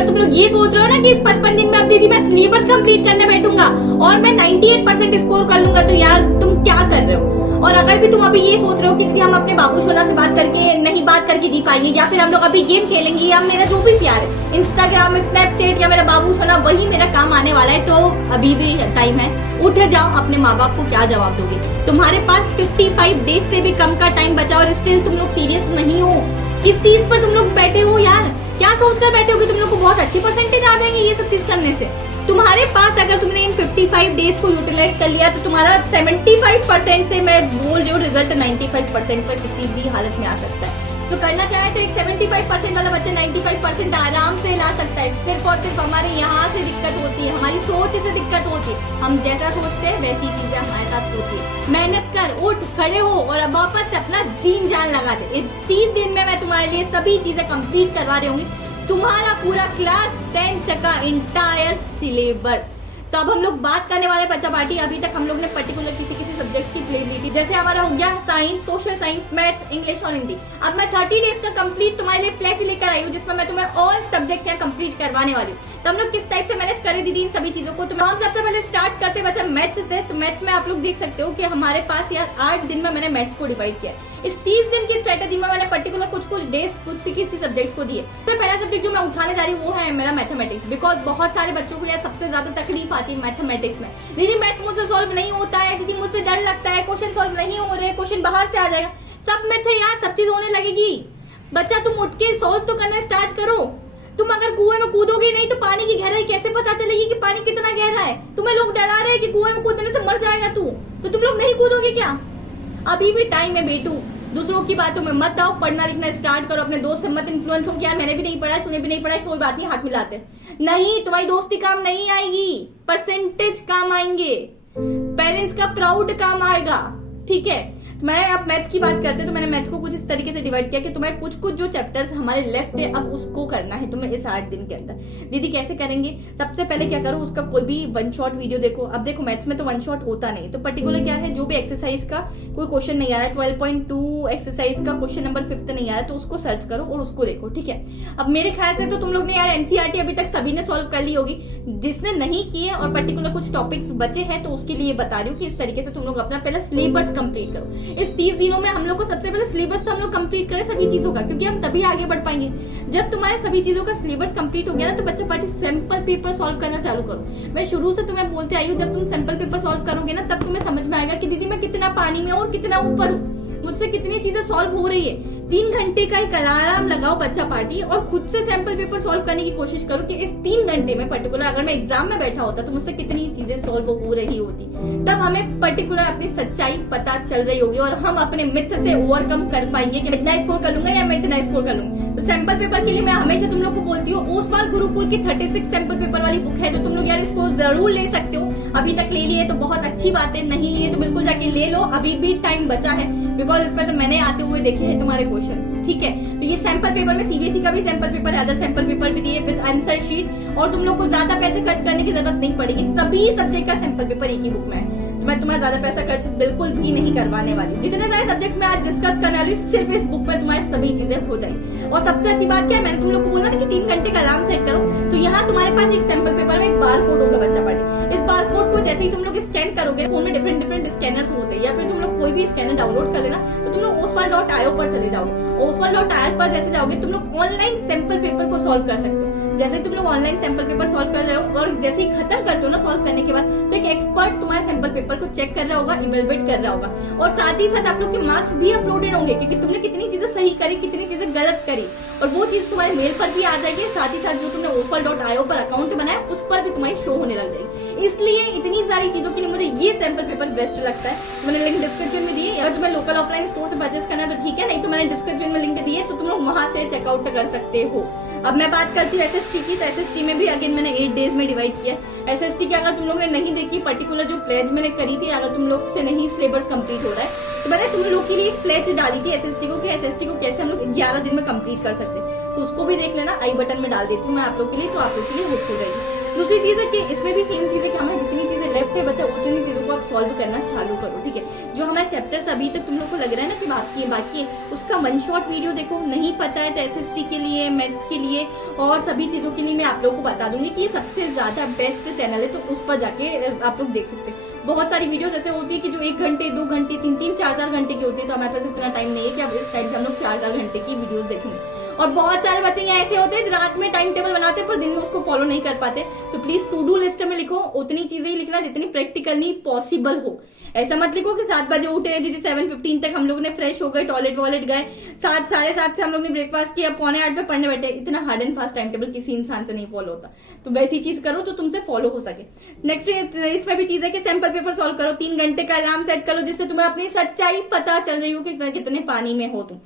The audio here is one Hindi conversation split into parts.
अगर तुम लोग ये सोच रहे हो ना कि इस 55 दिन में अब दीदी मैं सिलेबस कंप्लीट करने बैठूंगा और मैं 98% स्कोर कर लूंगा, तो यार तुम क्या कर रहे हो। और अगर भी तुम अभी ये सोच रहे हो कि दीदी हम अपने बाबू सोना से बात करके नहीं बात करके जी पाएंगे, या फिर हम लोग अभी गेम खेलेंगे, या मेरा जो भी प्यार है इंस्टाग्राम स्नैपचैट या मेरा बाबू सोना वही मेरा काम आने वाला है, तो अभी भी टाइम है, उठ जाओ। अपने माँ बाप को क्या जवाब दोगे। तुम्हारे पास 55 डेज से भी कम का टाइम बचा और स्टिल तुम लोग सीरियस नहीं हो। किस चीज पर तुम लोग बैठे हो यार, क्या सोचकर बैठे हो कि तुम लोग को बहुत अच्छी परसेंटेज आ जाएंगे ये सब चीज करने से। तुम्हारे पास अगर तुमने इन 55 डेज को यूटिलाइज कर लिया तो तुम्हारा 75% से मैं बोल रही हूँ रिजल्ट 95% पर किसी भी हालत में आ सकता है। तो करना चाहे तो एक 75% वाला बच्चा 95% आराम से ला सकता है। सिर्फ और सिर्फ हमारे यहाँ से दिक्कत होती है, हमारी सोच से दिक्कत होती है। हम जैसा सोचते हैं वैसी चीजें हमारे साथ होती है। मेहनत कर, उठ खड़े हो और अब वापस से अपना जीन जान लगा दे। इस 30 दिन में मैं तुम्हारे लिए सभी चीजें कंप्लीट करवा रही हूँ, तुम्हारा पूरा क्लास 10th का इंटायर सिलेबस। तो अब हम लोग बात करने वाले बच्चा पार्टी। अभी तक हम लोग ने पर्टिकुलर किसी सब्जेक्ट्स की प्लेस ली थी, जैसे हमारा हो गया science, social science, maths, English और हिंदी। अब मैं 30 डेज का कंप्लीट तुम्हारे लिए प्लेस लेकर आई हूँ, जिसमें मैं तुम्हें ऑल सब्जेक्ट्स यहाँ कंप्लीट करवाने वाली हूँ। तो हम लोग किस टाइप से मैनेज करे दीदी इन सभी चीजों को, तो हम सबसे पहले स्टार्ट करते बच्चा मैथ्स से। तो मैथ्स में आप लोग देख सकते हो कि हमारे पास यार 8 दिन में मैंने मैथ्स को डिवाइड किया। इस 30 दिन की स्ट्रेटेजी में मैंने पर्टिकुलर कुछ डेज कुछ किसी सब्जेक्ट को दिए। तो पहला सब्जेक्ट जो मैं उठाने जा रही हूँ वो है मेरा मैथमेटिक्स, बिकॉज बहुत सारे बच्चों को यार सबसे ज्यादा तकलीफ आती है मैथमेटिक्स में। दीदी मैथ्स मुझसे सॉल्व नहीं होता है, दीदी मुझसे डर लगता है, क्वेश्चन सॉल्व नहीं हो रहे, क्वेश्चन बाहर से आ जाएगा। सब मैथ है यार, सब चीज होने लगेगी। बच्चा तुम उठ के सॉल्व तो करना स्टार्ट करो। तुम अगर कुएं में कूदोगे नहीं तो पानी की गहराई कैसे पता चलेगी कि पानी कितना गहरा है। तुम्हें लोग डरा रहे हैं कि कुएं में कूदने से मर जाएगा तू, तो तुम लोग नहीं कूदोगे क्या। अभी भी टाइम है बेटू, दूसरों की बातों में मत आओ, पढ़ना लिखना स्टार्ट करो। अपने दोस्त से मत इन्फ्लुएंस हो कि यार मैंने भी नहीं पढ़ा है, तूने भी नहीं पढ़ा है, कोई बात नहीं, हाथ मिलाते नहीं। तुम्हारी दोस्ती काम नहीं आएगी, परसेंटेज काम आएंगे, पेरेंट्स का प्राउड काम आएगा, ठीक है। मैं अब मैथ की बात करते तो मैंने मैथ को कुछ इस तरीके से डिवाइड किया कि तुम्हें कुछ जो चैप्टर्स हमारे लेफ्ट है अब उसको करना है तुम्हें इस 8 दिन के अंदर। दीदी कैसे करेंगे, सबसे पहले क्या करो, उसका कोई भी वन शॉट वीडियो देखो। अब देखो मैथ्स में तो वन शॉट होता नहीं, तो पर्टिकुलर क्या है, जो भी एक्सरसाइज का कोई क्वेश्चन नहीं आ रहा है, 12.2 एक्सरसाइज का क्वेश्चन नंबर 5 नहीं आ रहा है, तो उसको सर्च करो और उसको देखो, ठीक है। अब मेरे ख्याल से तो तुम लोग ने यार एनसीईआरटी अभी तक सभी ने सॉल्व कर ली होगी। जिसने नहीं किए और पर्टिकुलर कुछ टॉपिक्स बचे हैं तो उसके लिए बता रही हूँ कि इस तरीके से तुम लोग अपना पहले सिलेबस कंप्लीट करो। इस 30 दिनों में हम लोग को सबसे पहले सिलेबस तो हम लोग कंप्लीट करें सभी चीजों का, क्योंकि हम तभी आगे बढ़ पाएंगे। जब तुम्हारे सभी चीजों का सिलेबस कंप्लीट हो गया ना तो बच्चा पार्टी सैंपल पेपर सॉल्व करना चालू करो। मैं शुरू से तुम्हें बोलते आई हूँ, जब तुम सैंपल पेपर सॉल्व करोगे ना तब तुम्हें समझ में आएगा कि दीदी मैं कितना पानी में और कितना ऊपर हूँ, मुझसे कितनी चीजें सॉल्व हो रही है। 3 घंटे का एक अलार्म लगाओ बच्चा पार्टी और खुद से सैंपल पेपर सॉल्व करने की कोशिश करो कि इस 3 घंटे में पर्टिकुलर अगर मैं एग्जाम में बैठा होता तो मुझसे कितनी चीजें सॉल्व हो रही होती। तब हमें पर्टिकुलर अपनी सच्चाई पता चल रही होगी और हम अपने मिथ से ओवरकम कर पाएंगे कि मैं इतना स्कोर कर लूंगा या मैं इतना स्कोर कर लूंगा। तो सैंपल पेपर के लिए मैं हमेशा तुम लोग को बोलती हूँ, ओसवाल गुरुकुल की 36 सैंपल पेपर वाली बुक है, तो तुम लोग यार इसको जरूर ले सकते हो। अभी तक ले लिए तो बहुत अच्छी बात है, नहीं लिए तो बिल्कुल जाके ले लो, अभी भी टाइम बचा है, बिकॉज इसमें तो मैंने आते हुए देखे हैं तुम्हारे क्वेश्चंस, ठीक है। तो ये सैंपल पेपर में सीबीएसई का भी सैंपल पेपर है, अदर सैंपल पेपर भी दिए विद आंसर शीट, और तुम लोग को ज्यादा पैसे खर्च करने की जरूरत नहीं पड़ेगी। सभी सब्जेक्ट का सैंपल पेपर एक ही बुक में है, तो मैं तुम्हारा ज्यादा पैसा खर्च बिल्कुल भी नहीं करवाने वाली हूँ। जितने सारे सब्जेक्ट्स में आज डिस्कस करने वाली हूँ सिर्फ इस बुक में तुम्हारी सभी चीजें हो जाएगी। और सबसे अच्छी बात क्या है, मैंने तुम लोग को बोला ना कि 3 घंटे का अलार्म सेट करो, तो यहाँ तुम्हारे पास एक सैंपल पेपर में एक बार कोड होगा बच्चा पार्टी। इस बार कोड को जैसे ही तुम लोग स्कैन करोगे, फोन में डिफरेंट स्कैनर्स होते हैं, या फिर तुम लोग कोई भी स्कैनर डाउनलोड कर लेना, तो तुम लोग oswal.io पर चले जाओगे। oswal.io पर जैसे जाओगे तुम लोग ऑनलाइन सैंपल पेपर को सॉल्व कर सकते हो। जैसे तुम लोग ऑनलाइन सैंपल पेपर सॉल्व कर रहे हो और जैसे ही खत्म करते हो ना सॉल्व करने के बाद, तो एक एक्सपर्ट तुम्हारे सैंपल पेपर को चेक कर रहा होगा, इवेलुएट कर रहा होगा, और साथ ही साथ आप लोग के मार्क्स भी अपलोडेड होंगे कि तुमने कितनी चीजें सही करी, कितनी चीजें गलत करी, और वो चीज तुम्हारे मेल पर भी आ जाएगी। साथ ही साथ जो तुमने oswal.io पर अकाउंट बनाया उस पर भी तुम्हारी शो होने लग जाएगी। इसलिए इतनी सारी चीजों के लिए मुझे ये सैंपल पेपर बेस्ट लगता है। मैंने लिंक डिस्क्रिप्शन में दिए, अगर तुम्हें लोकल ऑफलाइन स्टोर से परचेस करना है तो ठीक है, नहीं तो मैंने डिस्क्रिप्शन में लिंक दिए, तो तुम लोग वहां से चेकआउट कर सकते हो। अब मैं बात करती हूँ एसएसटी की, तो एसएसटी में भी अगेन मैंने 8 डेज में डिवाइड किया। एसएसटी की अगर तुम लोग ने नहीं देखी, पर्टिकुलर जो प्लेज मैंने करी थी, अगर तुम लोग से नहीं सिलेबस कंप्लीट हो रहा है, तो मैंने तुम लोग के लिए एक प्लेज डाली थी एसएसटी को कि एसएसटी को कैसे हम लोग 11 दिन में कंप्लीट कर सकते हैं, तो उसको भी देख लेना। आई बटन में डाल देती हूँ मैं आप लोग के लिए, तो आप लोग के लिए हेल्पफुल रहेगी। दूसरी चीज है कि इसमें भी सेम चीज है कि हमें जितनी चीजें चीजें लेफ्ट है बच्चा उतनी चीजों को आप सॉल्व करना चालू करो, ठीक है। जो हमारे चैप्टर्स अभी तक तुम लोग को लग रहा है ना कि बाकी है उसका वन शॉट वीडियो देखो, नहीं पता है तो SST के लिए, मैथ्स के लिए और सभी चीजों के लिए मैं आप लोगों को बता दूंगी कि ये सबसे ज्यादा बेस्ट चैनल है, तो उस पर जाके आप लोग देख सकते हैं। बहुत सारी वीडियोस ऐसे होती है कि जो 1 घंटे 2 घंटे 3-3 4-4 घंटे की होती है, तो हमारे पास इतना टाइम नहीं है कि अब इस टाइम पे हम लोग 4-4 घंटे की वीडियोस देखेंगे। और बहुत सारे बच्चे यहाँ ऐसे होते हैं रात में टाइम टेबल बनाते हैं पर दिन में उसको फॉलो नहीं कर पाते, तो प्लीज टू डू लिस्ट में लिखो उतनी चीजें ही लिखना जितनी प्रैक्टिकली पॉसिबल हो। ऐसा मत लिखो कि 7 बजे उठे दीदी 7:15 तक हम लोग ने फ्रेश हो गए, टॉयलेट वॉलेट गए, 7 साढ़े 7 से हम लोग ने ब्रेकफास्ट किया, 7:45 पे पढ़ने बैठे। इतना hard and fast time table किसी इंसान से नहीं फॉलो होता, तो वैसी चीज करो जो तुमसे फॉलो हो सके। नेक्स्ट इसमें भी चीज है कि सैंपल पेपर सॉल्व करो, 3 घंटे का अलार्म सेट करो जिससे तुम्हें अपनी सच्चाई पता चल रही हो कि कितने पानी में हो तुम।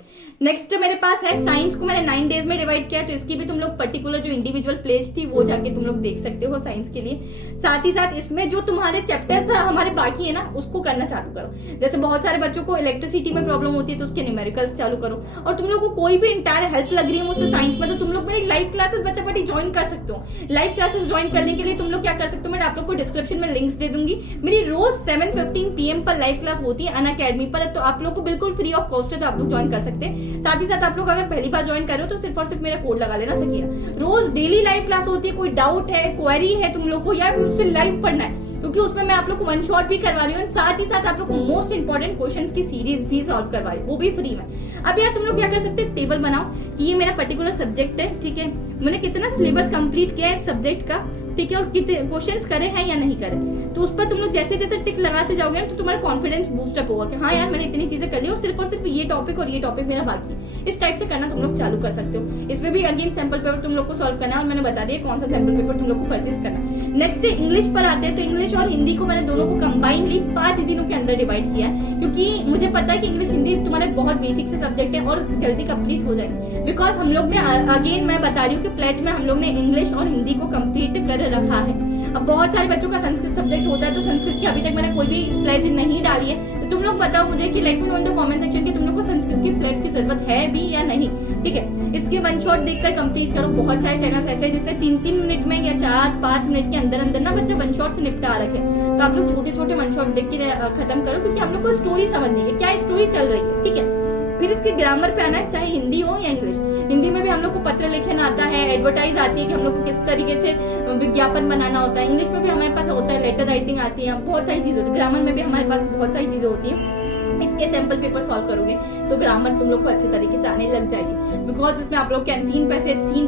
नेक्स्ट मेरे पास है साइंस को मैंने 9 डेज में डिवाइड किया है, तो इसकी भी तुम लोग पर्टिकुलर जो इंडिविजुअल प्लेज थी वो जाके तुम लोग देख सकते हो साइंस के लिए। साथ ही साथ इसमें जो तुम्हारे चैप्टर्स हमारे बाकी है ना उसको करना चालू करो। जैसे बहुत सारे बच्चों को इलेक्ट्रिसिटी में प्रॉब्लम होती है तो उसके न्यूमेरिकल्स चालू करो। और तुम लोग को कोई भी इंटायर हेल्प लग रही है मुझसे साइंस में, तो तुम लोग मेरी लाइव क्लासेस बच्चा पार्टी ज्वाइन कर सकते हो। लाइव क्लासेस ज्वाइन करने के लिए तुम लोग क्या कर सकते हो, मैं आप लोग को डिस्क्रिप्शन में लिंक्स दे दूंगी। मेरी रोज 7:15 PM पर लाइव क्लास होती है अनअकैडमी पर, तो आप लोग को बिल्कुल फ्री ऑफ कॉस्ट है, तो आप लोग ज्वाइन कर सकते हैं। साथ ही साथ आप लोग अगर पहली बार ज्वाइन कर रहे हो तो सिर्फ और सिर्फ मेरा कोड लगा लेना सकिया। रोज डेली लाइव क्लास होती है, कोई डाउट है, क्वेरी है तुम लोग को या मुझसे लाइव पढ़ना है, क्योंकि उसमें मैं आप लोग को वन शॉट भी करवा रही हूँ, साथ ही साथ आप लोग को मोस्ट इंपोर्टेंट क्वेश्चंस की सीरीज भी सॉल्व करवा रही हूँ, वो भी फ्री में। अब यार तुम लोग क्या कर सकते हो, टेबल बनाओ कि ये मेरा पर्टिकुलर सब्जेक्ट है, ठीक है, मैंने कितना सिलेबस कंप्लीट किया है इस सब्जेक्ट का, ठीक है, और कितने क्वेश्चंस करे हैं या नहीं करे। तो उस पर तुम लोग जैसे जैसे टिक लगाते जाओगे तो तुम्हारा कॉन्फिडेंस बूस्ट अप होगा कि हाँ यार मैंने इतनी चीजें कर ली और सिर्फ ये टॉपिक और ये टॉपिक मेरा बाकी है। इस टाइप से करना तुम लोग चालू कर सकते हो। इसमें भी अगेन सैंपल पेपर तुम लोग को सॉल्व करना है और मैंने बता दिया कौन सा सैंपल पेपर तुम लोग को परचेज करना है। नेक्स्ट इंग्लिश पर आते हैं, तो इंग्लिश और हिंदी को मैंने दोनों को कंबाइनली 5 दिनों के अंदर डिवाइड किया है, क्योंकि मुझे पता है कि इंग्लिश हिंदी तुम्हारे बहुत बेसिक से सब्जेक्ट है और जल्दी कंप्लीट हो जाएंगे। बिकॉज हम लोग ने अगेन मैं बता रही हूँ कि प्लेज में हम लोग ने इंग्लिश और हिंदी को कंप्लीट कर रखा है। अब बहुत सारे बच्चों का संस्कृत सब्जेक्ट होता है, तो संस्कृत की अभी तक मैंने कोई भी प्लेज नहीं डाली है, तो तुम लोग बताओ मुझे कि let me know in the comment section कि तुम लोग को संस्कृत की प्लेज की जरूरत है भी या नहीं, ठीक है। इसके वन शॉट देखकर कंप्लीट करो। बहुत सारे चैनल ऐसे हैं जिससे 3-3 मिनट में या 4-5 मिनट के अंदर अंदर ना बच्चे वन शॉट से निपटा रखे, तो आप लोग छोटे छोटे वन शॉट देख के खत्म करो, क्योंकि हम लोग को स्टोरी समझनी है, क्या स्टोरी चल रही है, ठीक है। फिर इसके ग्रामर पे आना है, चाहे हिंदी हो या इंग्लिश। हिंदी में भी हम लोग को पत्र लिखना आता है, एडवर्टाइज आती है कि हम लोग को किस तरीके से विज्ञापन बनाना होता है। इंग्लिश में भी हमारे पास होता है, लेटर राइटिंग आती है, बहुत सारी चीजें होती है। ग्रामर में भी हमारे पास बहुत सारी चीजें होती है। इसके सैंपल पेपर सॉल्व करोगे तो ग्रामर तुम लोग को अच्छे तरीके से आने लग जाएगी, बिकॉज इसमें आप लोग के सीन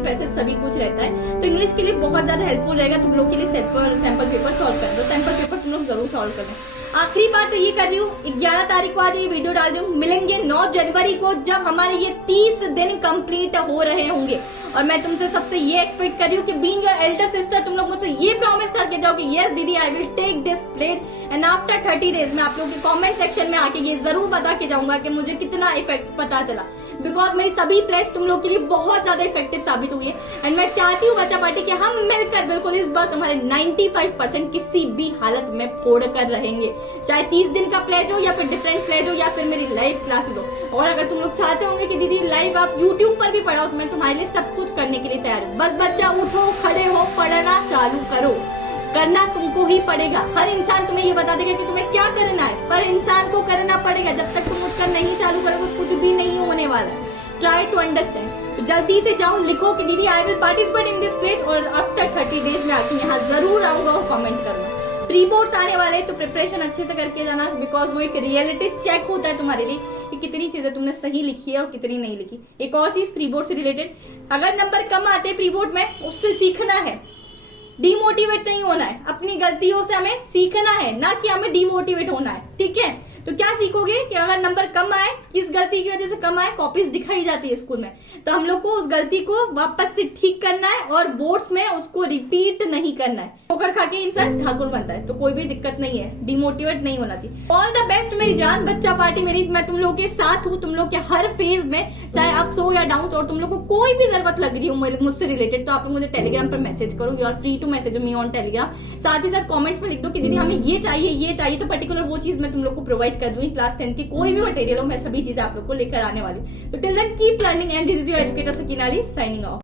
पैसेज सभी कुछ रहता है, तो इंग्लिश के लिए बहुत ज्यादा हेल्पफुल रहेगा तुम लोग के लिए सैंपल पेपर सॉल्व करना। तो सैंपल पेपर तुम लोग जरूर सॉल्व करना। आखिरी बात ये कर रही हूँ, 11 तारीख को आज ये वीडियो डाल रही हूँ, मिलेंगे 9 जनवरी को जब हमारे ये 30 दिन कंप्लीट हो रहे होंगे। और मैं तुमसे सबसे ये एक्सपेक्ट कर रही हूँ कि बीइंग योर एल्डर सिस्टर तुम लोग मुझसे ये प्रॉमिस करके जाओ कि यस दीदी I will take this place and after 30 days मैं आप लोगों के कमेंट सेक्शन में आके ये जरूर बता के जाऊंगा कि मुझे कितना इफेक्ट पता चला, बिकॉज मेरी सभी प्लेस तुम लोग के लिए बहुत ज्यादा इफेक्टिव साबित हुई है। एंड मैं चाहती हूँ बच्चा पार्टी कि हम मिलकर बिल्कुल इस बार तुम्हारे 95% किसी भी हालत में फोड़ कर रहेंगे, चाहे 30 दिन का प्लेज हो या फिर डिफरेंट प्लेज हो या फिर मेरी लाइव क्लासेस हो। और अगर तुम लोग चाहते होंगे कि दीदी लाइव आप यूट्यूब पर भी पढ़ाओ, तो मैं तुम्हारे लिए सब कुछ करने के लिए तैयार हूँ। बस बच्चा उठो, खड़े हो, पढ़ना चालू करो, करना तुमको ही पड़ेगा। हर इंसान तुम्हें ये बता देगा कि तुम्हें क्या करना है, पर इंसान को करना पड़ेगा। जब तक तुम उठकर नहीं चालू करोगे कुछ भी नहीं होने वाला है। Try to understand. तो जल्दी से जाओ, लिखो कि दीदी I will participate in this place और आफ्टर 30 डेज में आके यहाँ जरूर आऊंगा और कमेंट करूंगा। प्री बोर्ड्स आने वाले, तो प्रिपरेशन अच्छे से करके जाना, बिकॉज वो एक रियलिटी चेक होता है तुम्हारे लिए कि कितनी चीजें तुमने सही लिखी है और कितनी नहीं लिखी। एक और चीज प्री बोर्ड से रिलेटेड, अगर नंबर कम आते प्री बोर्ड में उससे सीखना है, डिमोटिवेट नहीं होना है। अपनी गलतियों से हमें सीखना है, ना कि हमें डिमोटिवेट होना है, ठीक है। तो क्या सीखोगे कि अगर नंबर कम आए, किस गलती की वजह से कम आए, कॉपीज दिखाई जाती है स्कूल में, तो हम लोग को उस गलती को वापस से ठीक करना है और बोर्ड्स में उसको रिपीट नहीं करना है। ठोकर खा के इंसान ठाकुर बनता है, तो कोई भी दिक्कत नहीं है, डिमोटिवेट नहीं होना चाहिए। ऑल द बेस्ट मेरी जान बच्चा पार्टी मेरी, मैं तुम लोग के साथ हूँ, तुम लोग के हर फेज में, चाहे अप्स हो या डाउन। और तुम लोग को कोई भी जरूरत लग रही हो मुझसे रिलेटेड, तो आप लोग मुझे टेलीग्राम पर मैसेज करो, you are free to message me on Telegram. साथ ही साथ कॉमेंट्स में लिख दो कि दीदी हमें ये चाहिए, तो पर्टिकुलर वो चीज मैं तुम लोग को प्रोवाइड कर दूंगी। क्लास 10 की कोई भी मटेरियल हो, मैं सभी चीजें आप लोग को लेकर आने वाली। तो till then keep learning and this is your educator Sakina Ali signing of.